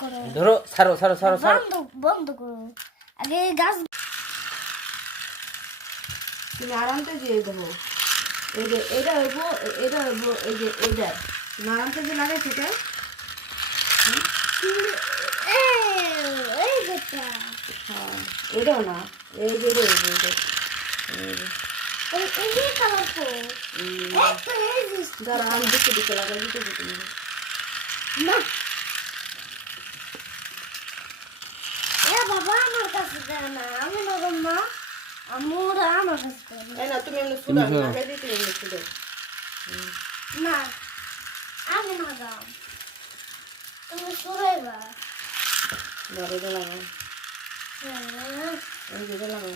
করো ধরো ছাড়ো ছাড়ো ছাড়ো ছাড়ো বন্ধ বন্ধ করো আগে গাছ তুমি আরামতে দিয়ে দেবো এই যে এটা হইব এই যে এইটা তুমি আরামতে যে লাগাই সেটা এই যেটা হ্যাঁ এটাও না এই যে এটা হইব এই যে কালার কো একটা এই যে যারা আমি দিকে দিকে লাগাই দিতে দিতে না এ বাবা আমার কাছে দেয় না আমি নরম না আমরা আমার কাছে দেয় না। এই না তুমি এমনি সুদা লাগাই দিতে এমনি সুদা না আমি না দাও তুমি সরাইবা ধরে লাগাও হ্যাঁ এই যে লাগাও